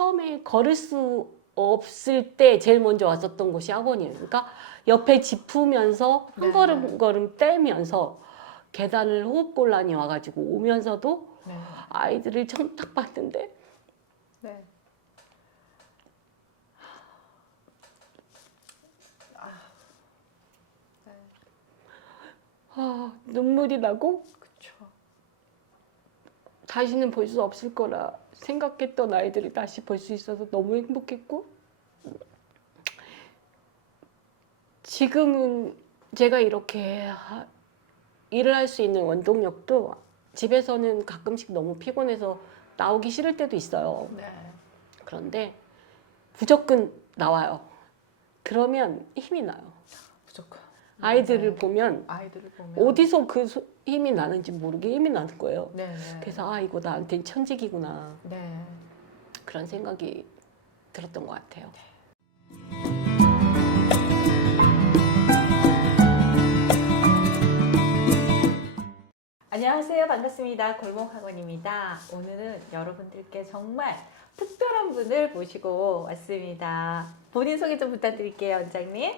처음에 걸을 수 없을 때 제일 먼저 왔었던 곳이 학원이에요. 그러니까 옆에 짚으면서 한 네. 걸음 걸음 떼면서 계단을 호흡곤란이 와가지고 오면서도 네. 아이들을 처음 딱 봤는데 네. 아, 네. 눈물이 나고 그쵸. 다시는 볼 수 없을 거라 생각했던 아이들을 다시 볼 수 있어서 너무 행복했고, 지금은 제가 이렇게 일을 할 수 있는 원동력도 집에서는 가끔씩 너무 피곤해서 나오기 싫을 때도 있어요. 네. 그런데 무조건 나와요. 그러면 힘이 나요. 무조건. 아이들을 네. 보면 아이들을 보면 어디서 그 힘이 나는지 모르게 힘이 나는 거예요. 네. 네. 그래서 이거 나한테는 천직이구나, 네. 그런 생각이 들었던 것 같아요. 안녕하세요. 반갑습니다. 골목학원입니다. 오늘은 여러분들께 정말 특별한 분을 모시고 왔습니다. 본인 소개 좀 부탁드릴게요, 원장님.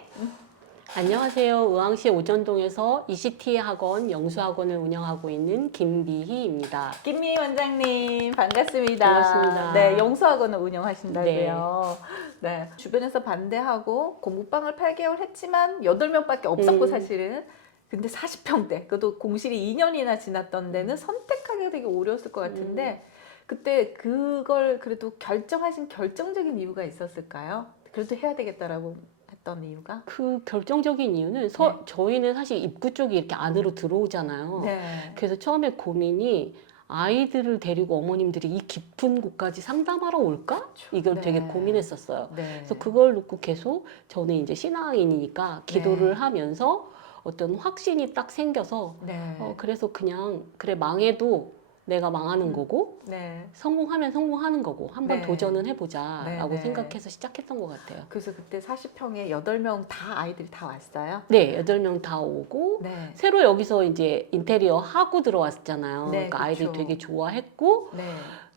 안녕하세요. 의왕시 오전동에서 ECT 학원, 영수학원을 운영하고 있는 김비희입니다. 김미 원장님 반갑습니다. 반갑습니다. 네, 영수학원을 운영하신다고요. 네. 주변에서 반대하고 공부방을 8개월 했지만 8명밖에 없었고 사실은. 근데 40평대, 그것도 공실이 2년이나 지났던 데는 선택하기가 되게 어려웠을 것 같은데 그때 그걸 그래도 결정하신 결정적인 이유가 있었을까요? 그래도 해야 되겠다라고 했던 이유가? 그 결정적인 이유는 저희는 사실 입구 쪽이 이렇게 안으로 들어오잖아요. 네. 그래서 처음에 고민이 아이들을 데리고 어머님들이 이 깊은 곳까지 상담하러 올까? 이걸 네. 되게 고민했었어요. 네. 그래서 그걸 놓고 계속 저는 이제 신앙인이니까 기도를 네. 하면서 어떤 확신이 딱 생겨서 네. 그래서 그냥 그래, 망해도 내가 망하는 거고 네. 성공하면 성공하는 거고 한번 네. 도전은 해보자라고 네. 생각해서 시작했던 것 같아요. 그래서 그때 40평에 8명 다 아이들이 다 왔어요? 네, 8명 다 오고 네. 새로 여기서 이제 인테리어 하고 들어왔잖아요. 네, 그러니까 아이들이 그쵸. 되게 좋아했고 네.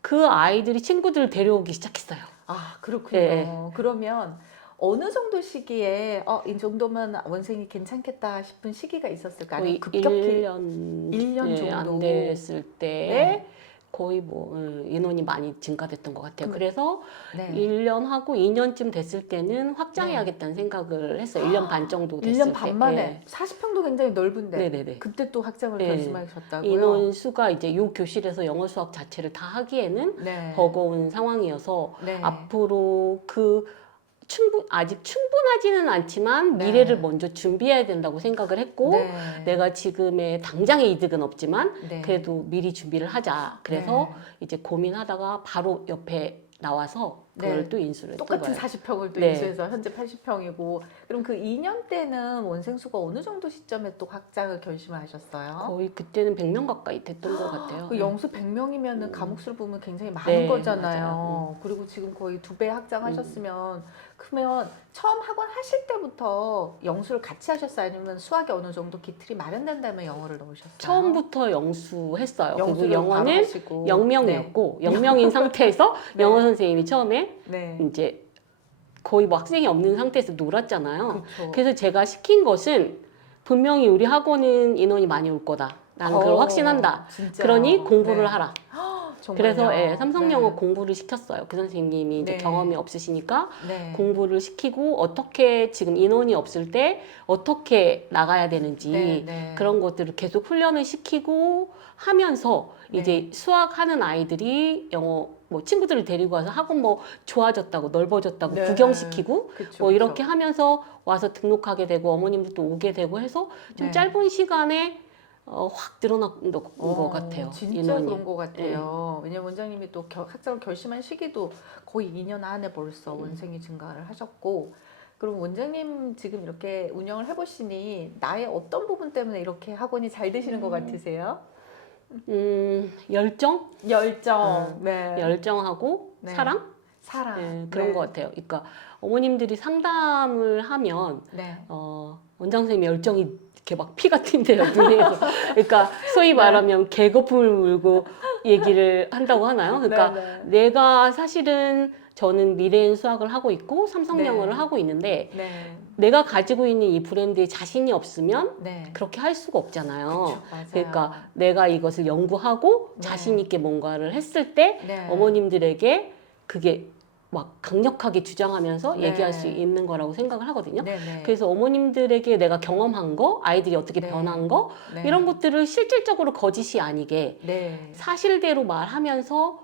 그 아이들이 친구들을 데려오기 시작했어요. 아, 그렇군요. 네. 그러면 어느 정도 시기에 이 정도면 원생이 괜찮겠다 싶은 시기가 있었을까요? 거의 아니면 급격히 1년, 1년 정도 안 됐을 때 네. 거의 뭐 인원이 많이 증가됐던 것 같아요. 근데- 그래서 네. 1년 하고 2년쯤 됐을 때는 확장해야겠다는 생각을 했어요. 1년 반 정도 됐을 1년 때. 반 만에 네. 40평도 굉장히 넓은데 네네네. 그때 또 확장을 네. 결심하셨다고요? 인원 수가 이제 요 교실에서 영어 수학 자체를 다 하기에는 네. 버거운 상황이어서 네. 앞으로 아직 충분하지는 않지만 네. 미래를 먼저 준비해야 된다고 생각을 했고 네. 내가 지금의 당장의 이득은 없지만 네. 그래도 미리 준비를 하자. 그래서 네. 이제 고민하다가 바로 옆에 나와서 그걸 네. 또 인수를 했던 똑같은 거예요. 40평을 또 네. 인수해서 현재 80평이고 그럼 그 2년 때는 원생수가 어느 정도 시점에 또 확장을 결심을 하셨어요? 거의 그때는 100명 가까이 됐던 것 같아요. 그 영수 100명이면은 과목수를 보면 굉장히 많은 네, 거잖아요. 맞아요. 그리고 지금 거의 2배 확장하셨으면 그러면 처음 학원 하실 때부터 영수를 같이 하셨어요? 아니면 수학이 어느 정도 기틀이 마련된 다음에 영어를 넣으셨어요? 처음부터 영수했어요. 그리고 영수를 바로 영어는 하시고. 0명이었고 0명인 상태에서 네. 영어 선생님이 처음에 네. 이제 거의 뭐 학생이 없는 상태에서 놀았잖아요. 그렇죠. 그래서 제가 시킨 것은 분명히 우리 학원은 인원이 많이 올 거다. 나는 그걸 확신한다. 진짜요? 그러니 공부를 네. 하라. 정말요? 그래서 삼성영어 네. 공부를 시켰어요. 그 선생님이 이제 네. 경험이 없으시니까 네. 공부를 시키고 어떻게 지금 인원이 없을 때 어떻게 나가야 되는지 네, 네. 그런 것들을 계속 훈련을 시키고 하면서 네. 이제 수학하는 아이들이 영어 뭐 친구들을 데리고 와서 학원 뭐 좋아졌다고 넓어졌다고 네. 구경시키고 그쵸, 뭐 이렇게 그쵸. 하면서 와서 등록하게 되고 어머님들도 오게 되고 해서 좀 네. 짧은 시간에 확 늘어난 것 같아요. 진짜 인원이. 그런 것 같아요. 왜냐면 원장님이 또 학장을 결심한 시기도 거의 2년 안에 벌써 원생이 증가를 하셨고 그럼 원장님 지금 이렇게 운영을 해보시니 나의 어떤 부분 때문에 이렇게 학원이 잘 되시는 것 같으세요? 열정? 열정. 네. 열정하고 네. 사랑? 사랑. 네, 그런 것 같아요. 그러니까 어머님들이 상담을 하면 네. 원장 선생님 열정이 이렇게 막 피가 튄대요, 눈에서. 그러니까 소위 말하면 개거품을 물고 얘기를 한다고 하나요? 그러니까 네, 네. 내가 사실은 저는 미래엔 수학을 하고 있고 삼성영어를 네. 하고 있는데 네. 내가 가지고 있는 이 브랜드에 자신이 없으면 네. 그렇게 할 수가 없잖아요. 그쵸, 맞아요. 그러니까 내가 이것을 연구하고 네. 자신 있게 뭔가를 했을 때 네. 어머님들에게 그게 막 강력하게 주장하면서 네. 얘기할 수 있는 거라고 생각을 하거든요. 네, 네. 그래서 어머님들에게 내가 경험한 거, 아이들이 어떻게 네. 변한 거, 네. 이런 것들을 실질적으로 거짓이 아니게 네. 사실대로 말하면서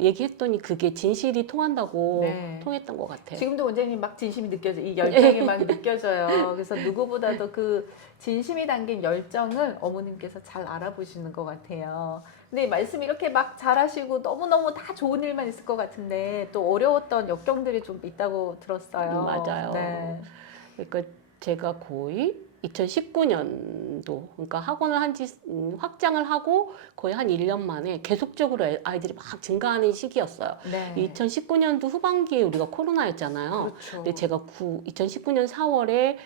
얘기했더니 그게 진실이 통한다고 네. 통했던 것 같아요. 지금도 원장님 막 진심이 느껴져, 이 열정이 막 느껴져요. 그래서 누구보다도 그 진심이 담긴 열정을 어머님께서 잘 알아보시는 것 같아요. 근데 말씀 이렇게 막 잘하시고 너무너무 다 좋은 일만 있을 것 같은데 또 어려웠던 역경들이 좀 있다고 들었어요. 맞아요. 네. 그러니까 제가 거의 2019년도 그러니까 학원을 확장을 하고 거의 한 1년 만에 계속적으로 아이들이 막 증가하는 시기였어요. 네. 2019년도 후반기에 우리가 코로나였잖아요. 그렇죠. 근데 제가 2019년 4월에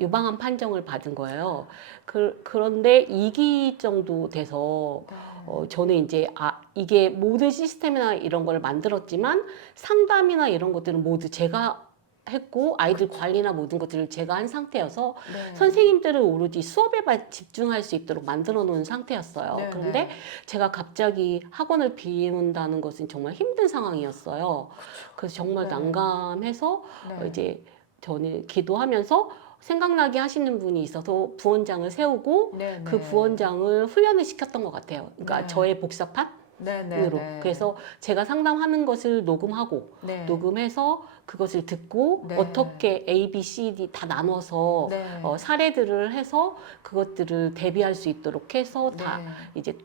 유방암 판정을 받은 거예요. 그런데 2기 정도 돼서 네. 저는 이제 이게 모든 시스템이나 이런 걸 만들었지만 상담이나 이런 것들은 모두 제가 했고 아이들 관리나 모든 것들을 제가 한 상태여서 네. 선생님들은 오로지 수업에만 집중할 수 있도록 만들어 놓은 상태였어요. 네, 그런데 네. 제가 갑자기 학원을 비운다는 것은 정말 힘든 상황이었어요. 그래서 정말 네. 난감해서 네. 이제 저는 기도하면서 생각나게 하시는 분이 있어서 부원장을 세우고 네, 그 네. 부원장을 훈련을 시켰던 것 같아요. 그러니까 네. 저의 복사판? 네, 네, 으로. 네. 그래서 제가 상담하는 것을 녹음하고 네. 녹음해서 그것을 듣고 네. 어떻게 A, B, C, D 다 나눠서 네. 사례들을 해서 그것들을 대비할 수 있도록 해서 다 네. 이제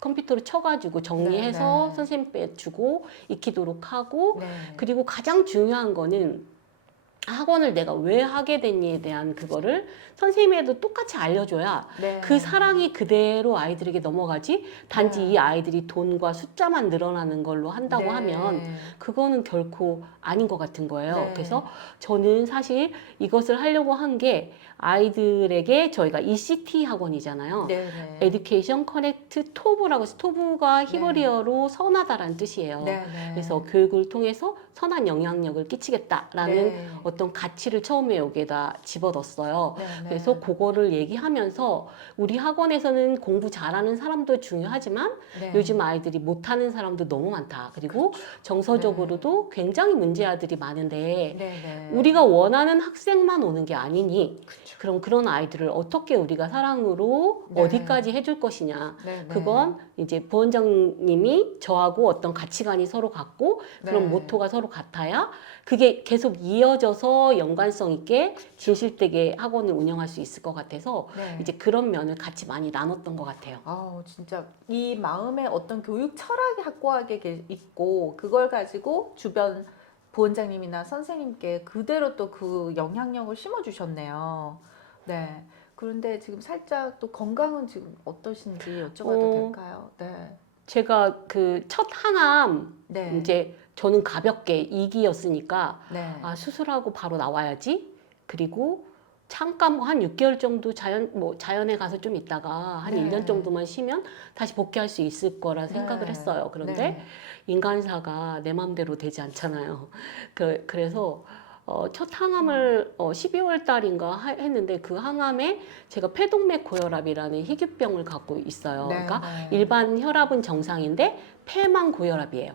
컴퓨터로 쳐가지고 정리해서 네, 네. 선생님께 주고 익히도록 하고 네. 그리고 가장 중요한 거는 학원을 내가 왜 하게 됐니에 대한 그거를 선생님에도 똑같이 알려줘야 네. 그 사랑이 그대로 아이들에게 넘어가지 단지 네. 이 아이들이 돈과 숫자만 늘어나는 걸로 한다고 네. 하면 그거는 결코 아닌 것 같은 거예요. 네. 그래서 저는 사실 이것을 하려고 한 게 아이들에게 저희가 ECT 학원이잖아요. 네, 네. Education Connect TOB라고 해서 TOB가 히브리어로 선하다라는 뜻이에요. 네, 네. 그래서 교육을 통해서 선한 영향력을 끼치겠다라는 네. 어떤 가치를 처음에 여기에다 집어넣었어요. 네, 네. 그래서 그거를 얘기하면서 우리 학원에서는 공부 잘하는 사람도 중요하지만 네. 요즘 아이들이 못하는 사람도 너무 많다. 그리고 그렇죠. 정서적으로도 굉장히 문제아들이 많은데 네, 네. 우리가 원하는 학생만 오는 게 아니니 그렇죠. 그럼 그런 아이들을 어떻게 우리가 사랑으로 네. 어디까지 해줄 것이냐. 네, 네. 그건 이제 부원장님이 저하고 어떤 가치관이 서로 같고 그런 네. 모토가 서로 같아야 그게 계속 이어져서 연관성 있게 진실되게 학원을 운영할 수 있을 것 같아서 네. 이제 그런 면을 같이 많이 나눴던 것 같아요. 진짜 이 마음에 어떤 교육 철학이 확고하게 있고 그걸 가지고 주변 부원장님이나 선생님께 그대로 또 그 영향력을 심어주셨네요. 네. 그런데 지금 살짝 또 건강은 지금 어떠신지 여쭤봐도 될까요? 네. 제가 그 첫 항암 네. 이제 저는 가볍게 2기였으니까 네. 수술하고 바로 나와야지. 그리고 잠깐 뭐 한 6개월 정도 자연에 가서 좀 있다가 한 네. 1년 정도만 쉬면 다시 복귀할 수 있을 거라 생각을 네. 했어요. 그런데 네. 인간사가 내 맘대로 되지 않잖아요. 그래서 첫 항암을 12월 달인가 했는데 그 항암에 제가 폐동맥 고혈압이라는 희귀병을 갖고 있어요. 네, 그러니까 네. 일반 혈압은 정상인데 폐만 고혈압이에요.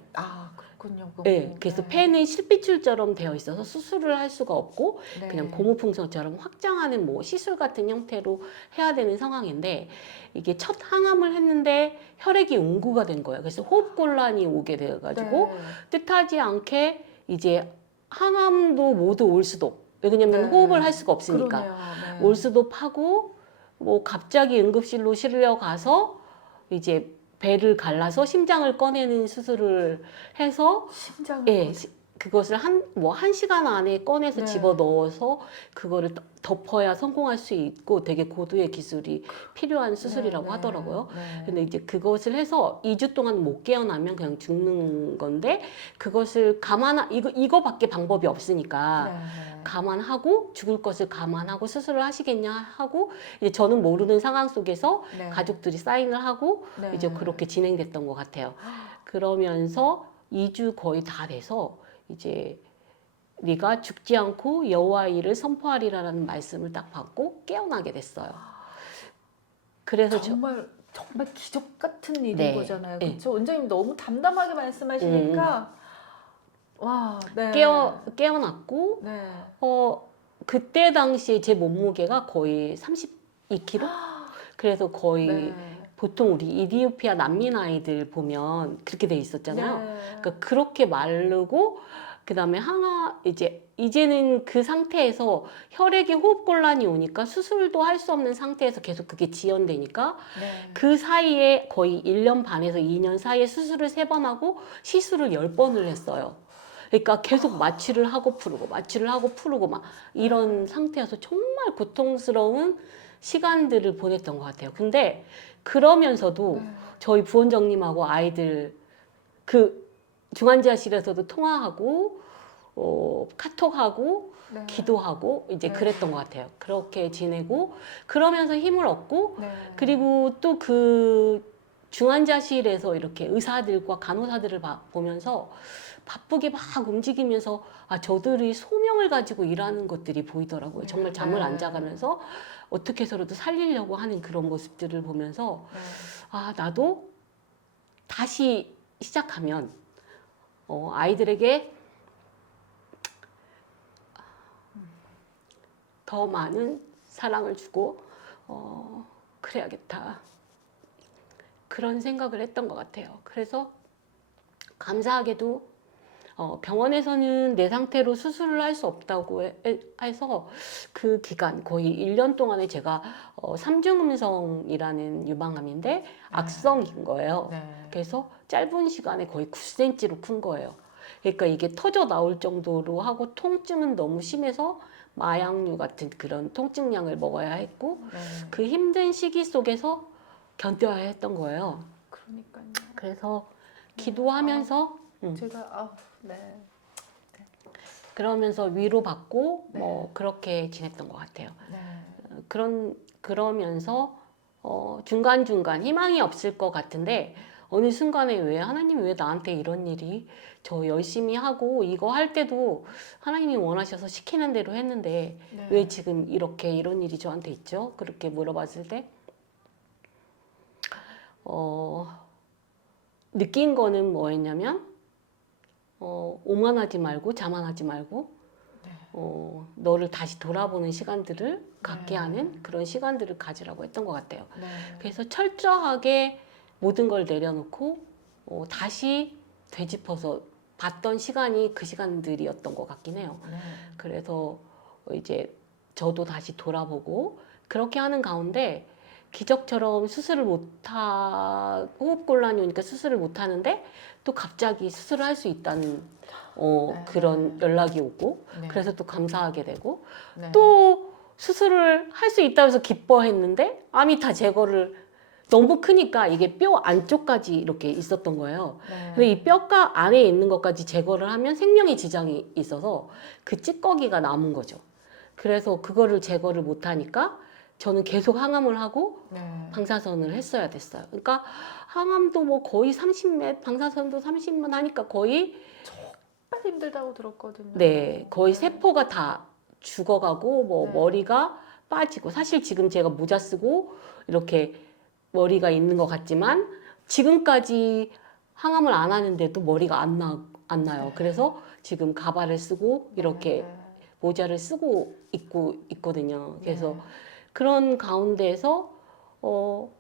그렇군요. 네, 그래서 폐는 실핏줄처럼 되어 있어서 수술을 할 수가 없고 네. 그냥 고무풍선처럼 확장하는 뭐 시술 같은 형태로 해야 되는 상황인데 이게 첫 항암을 했는데 혈액이 응고가 된 거예요. 그래서 호흡곤란이 오게 돼가지고 네. 뜻하지 않게 이제 항암도 모두 올수도 왜냐면 네. 호흡을 할 수가 없으니까 그러네요. 네. 올수도 파고 뭐 갑자기 응급실로 실려가서 이제 배를 갈라서 심장을 꺼내는 수술을 해서 심장을 예, 그 그것을 한 시간 안에 꺼내서 네. 집어 넣어서 그거를 덮어야 성공할 수 있고 되게 고도의 기술이 필요한 수술이라고 네, 하더라고요. 네. 근데 이제 그것을 해서 2주 동안 못 깨어나면 그냥 죽는 건데 그것을 이거밖에 방법이 없으니까 네. 감안하고 죽을 것을 감안하고 수술을 하시겠냐 하고 이제 저는 모르는 상황 속에서 네. 가족들이 사인을 하고 네. 이제 그렇게 진행됐던 것 같아요. 그러면서 2주 거의 다 돼서 이제 네가 죽지 않고 여호와의 일을 선포하리라는 말씀을 딱 받고 깨어나게 됐어요. 그래서 정말 기적 같은 일인 네. 거잖아요. 네. 그렇죠? 원장님 너무 담담하게 말씀하시니까 와, 네. 깨어났고 네. 그때 당시에 제 몸무게가 거의 32kg? 그래서 거의 네. 보통 우리 이디오피아 난민 아이들 보면 그렇게 돼 있었잖아요. 네. 그러니까 그렇게 마르고 그다음에 이제는 그 상태에서 혈액에 호흡곤란이 오니까 수술도 할 수 없는 상태에서 계속 그게 지연되니까 네. 그 사이에 거의 1년 반에서 2년 사이에 수술을 3번 하고 시술을 10번을 했어요. 그러니까 계속 마취를 하고 풀고 마취를 하고 풀고 막 이런 상태여서 정말 고통스러운 시간들을 보냈던 것 같아요. 근데 그러면서도 네. 저희 부원장님하고 아이들 그 중환자실에서도 통화하고 카톡하고 네. 기도하고 이제 네. 그랬던 것 같아요. 그렇게 지내고 그러면서 힘을 얻고 네. 그리고 또 그 중환자실에서 이렇게 의사들과 간호사들을 보면서 바쁘게 막 움직이면서 저들이 소명을 가지고 일하는 것들이 보이더라고요. 정말 잠을 안 자가면서 어떻게 해서라도 살리려고 하는 그런 모습들을 보면서 네. 나도 다시 시작하면 아이들에게 더 많은 사랑을 주고 그래야겠다. 그런 생각을 했던 것 같아요. 그래서 감사하게도 병원에서는 내 상태로 수술을 할 수 없다고 해서 그 기간 거의 1년 동안에 제가 삼중음성이라는 유방암인데 악성인 거예요. 네. 그래서 짧은 시간에 거의 9cm로 큰 거예요. 그러니까 이게 터져 나올 정도로 하고 통증은 너무 심해서 마약류 같은 그런 통증약을 먹어야 했고 네. 그 힘든 시기 속에서 견뎌야 했던 거예요. 그러니까요. 그래서 기도하면서 제가 네. 그러면서 위로받고 네. 뭐 그렇게 지냈던 것 같아요. 네. 그러면서 중간중간 희망이 없을 것 같은데 어느 순간에 하나님 왜 나한테 이런 일이 저 열심히 하고 이거 할 때도 하나님이 원하셔서 시키는 대로 했는데 네. 왜 지금 이런 일이 저한테 있죠? 그렇게 물어봤을 때 느낀 거는 뭐였냐면 오만하지 말고 자만하지 말고 네. 너를 다시 돌아보는 시간들을 갖게 네. 하는 그런 시간들을 가지라고 했던 것 같아요. 네. 그래서 철저하게 모든 걸 내려놓고 다시 되짚어서 봤던 시간이 그 시간들이었던 것 같긴 해요. 네. 그래서 이제 저도 다시 돌아보고 그렇게 하는 가운데 기적처럼 호흡곤란이 오니까 수술을 못 하는데 또 갑자기 수술을 할 수 있다는 그런 연락이 오고 네. 그래서 또 감사하게 되고 네. 또 수술을 할 수 있다고 해서 기뻐했는데 암이 다 제거를 너무 크니까 이게 뼈 안쪽까지 이렇게 있었던 거예요. 네. 근데 이 뼈가 안에 있는 것까지 제거를 하면 생명에 지장이 있어서 그 찌꺼기가 남은 거죠. 그래서 그거를 제거를 못 하니까 저는 계속 항암을 하고 네. 방사선을 했어야 됐어요. 그러니까 항암도 뭐 거의 30몇, 방사선도 30몇 하니까 거의 정말 힘들다고 들었거든요. 거의 네. 세포가 다 죽어가고 뭐 네. 머리가 빠지고 사실 지금 제가 모자 쓰고 이렇게 머리가 있는 것 같지만 지금까지 항암을 안 하는데도 머리가 안 나요. 네. 그래서 지금 가발을 쓰고 이렇게 네. 모자를 쓰고 있거든요. 그래서 네. 그런 가운데에서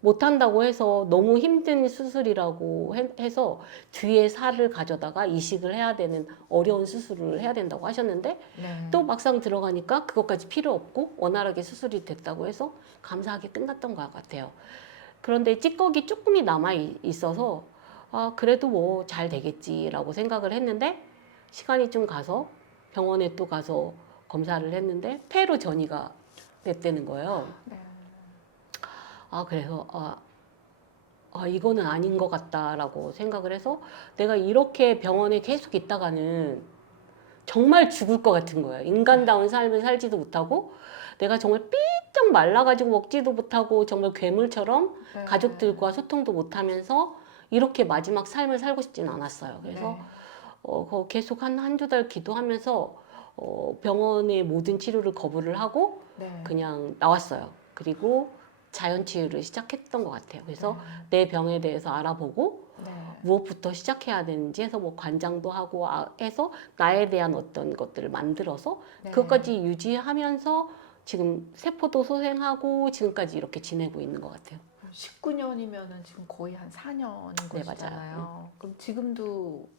못한다고 해서 너무 힘든 수술이라고 해서 뒤에 살을 가져다가 이식을 해야 되는 어려운 수술을 해야 된다고 하셨는데 네. 또 막상 들어가니까 그것까지 필요 없고 원활하게 수술이 됐다고 해서 감사하게 끝났던 것 같아요. 그런데 찌꺼기 조금이 남아 있어서 그래도 뭐 잘 되겠지라고 생각을 했는데 시간이 좀 가서 병원에 또 가서 검사를 했는데 폐로 전이가 됐다는 거예요. 네. 그래서 이거는 아닌 것 같다라고 생각을 해서 내가 이렇게 병원에 계속 있다가는 정말 죽을 것 같은 거예요. 인간다운 삶을 살지도 못하고 내가 정말 삐쩍 말라가지고 먹지도 못하고 정말 괴물처럼 네. 가족들과 소통도 못하면서 이렇게 마지막 삶을 살고 싶진 않았어요. 그래서 네. 계속 한두 달 기도하면서 병원의 모든 치료를 거부를 하고 네. 그냥 나왔어요. 그리고 자연치유를 시작했던 것 같아요. 그래서 내 병에 대해서 알아보고 네. 무엇부터 시작해야 되는지 해서 뭐 관장도 하고 해서 나에 대한 어떤 것들을 만들어서 네. 그것까지 유지하면서 지금 세포도 소생하고 지금까지 이렇게 지내고 있는 것 같아요. 19년이면은 지금 거의 한 4년인 네, 것이잖아요. 그럼 지금도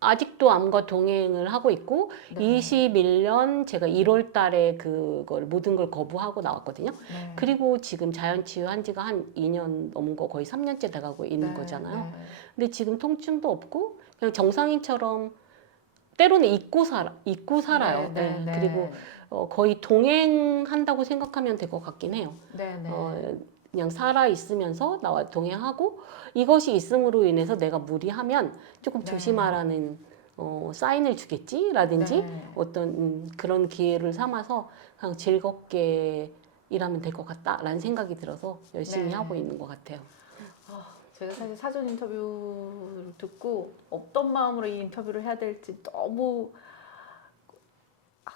아직도 암과 동행을 하고 있고 네. 21년 제가 1월 달에 그걸 모든 걸 거부하고 나왔거든요. 네. 그리고 지금 자연치유 한 지가 한 2년 넘은 거 거의 3년째 돼가고 있는 네. 거잖아요. 네. 근데 지금 통증도 없고 그냥 정상인처럼 때로는 잊고 살아요. 네. 네. 네. 그리고 거의 동행한다고 생각하면 될 것 같긴 해요. 네. 네. 그냥 살아 있으면서 나와 동행하고 이것이 있음으로 인해서 내가 무리하면 조금 네. 조심하라는 사인을 주겠지라든지 네. 어떤 그런 기회를 삼아서 그냥 즐겁게 일하면 될 것 같다라는 생각이 들어서 열심히 네. 하고 있는 것 같아요. 제가 사실 사전 인터뷰를 듣고 어떤 마음으로 이 인터뷰를 해야 될지 너무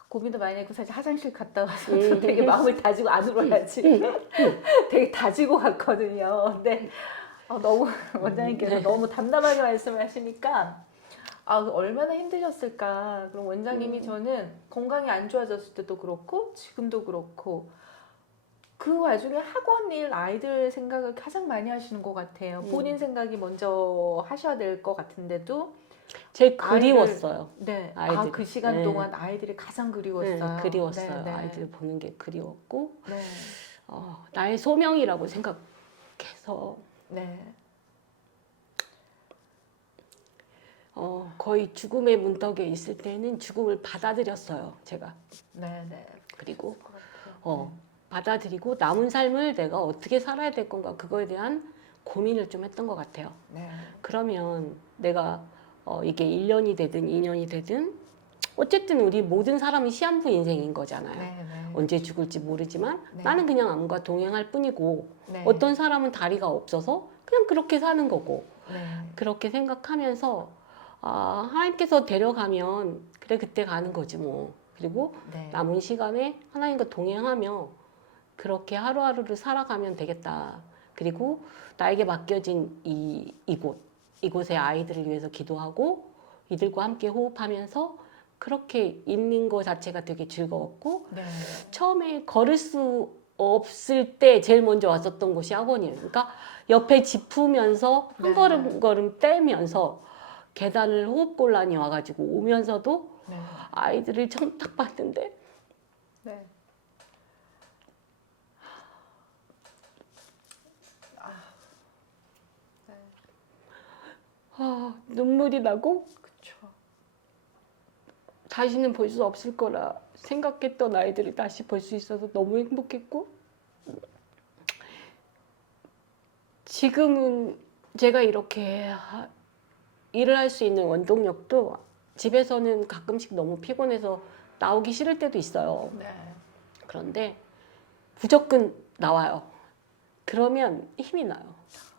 고민도 많이 했고 사실 화장실 갔다 와서도 되게 마음을 다지고 안 울어야지 되게 다지고 갔거든요. 근데 너무 원장님께서 너무 담담하게 말씀을 하시니까 얼마나 힘드셨을까. 그럼 원장님이 저는 건강이 안 좋아졌을 때도 그렇고 지금도 그렇고 그 와중에 학원 일 아이들 생각을 가장 많이 하시는 것 같아요. 본인 생각이 먼저 하셔야 될 것 같은데도 제일 그리웠어요. 네. 아이들이. 그 시간 네. 동안 아이들이 가장 그리웠어요. 네, 그리웠어요. 네. 아이들 보는 게 그리웠고 네. 나의 소명이라고 생각해서 네. 거의 죽음의 문턱에 있을 때는 죽음을 받아들였어요, 제가. 네. 네. 그리고 그럴 것 같아요. 받아들이고 남은 삶을 내가 어떻게 살아야 될 건가 그거에 대한 고민을 좀 했던 것 같아요. 네. 그러면 내가 이게 1년이 되든 2년이 되든 어쨌든 우리 모든 사람은 시한부 인생인 거잖아요. 네. 네. 언제 죽을지 모르지만 네. 나는 그냥 암과 동행할 뿐이고 네. 어떤 사람은 다리가 없어서 그냥 그렇게 사는 거고 네. 그렇게 생각하면서 하나님께서 데려가면 그래 그때 가는 거지 뭐. 그리고 네. 남은 시간에 하나님과 동행하며 그렇게 하루하루를 살아가면 되겠다. 그리고 나에게 맡겨진 이곳의 아이들을 위해서 기도하고 이들과 함께 호흡하면서 그렇게 있는 것 자체가 되게 즐거웠고 네. 처음에 걸을 수 없을 때 제일 먼저 왔었던 곳이 학원이에요. 그러니까 옆에 짚으면서 한 네. 걸음 걸음 떼면서 계단을 호흡곤란이 와가지고 오면서도 네. 아이들을 처음 딱 봤는데 네. 눈물이 나고 그렇죠. 다시는 볼 수 없을 거라 생각했던 아이들을 다시 볼 수 있어서 너무 행복했고 지금은 제가 이렇게 일을 할 수 있는 원동력도 집에서는 가끔씩 너무 피곤해서 나오기 싫을 때도 있어요. 네. 그런데 무조건 나와요. 그러면 힘이 나요.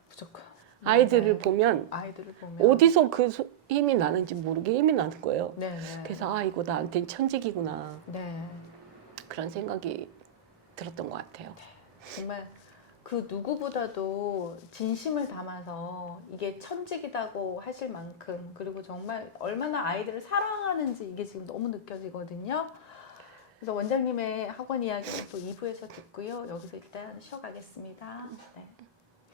무조건. 아이들을 네. 보면 아이들을 보면 어디서 그 힘이 나는지 모르게 힘이 나는 거예요. 네. 네. 그래서 이거 나한테는 천직이구나 네. 그런 생각이 들었던 것 같아요. 정말 그 누구보다도 진심을 담아서 이게 천직이라고 하실 만큼 그리고 정말 얼마나 아이들을 사랑하는지 이게 지금 너무 느껴지거든요. 그래서 원장님의 학원 이야기는 또 2부에서 듣고요. 여기서 일단 쉬어가겠습니다. 네.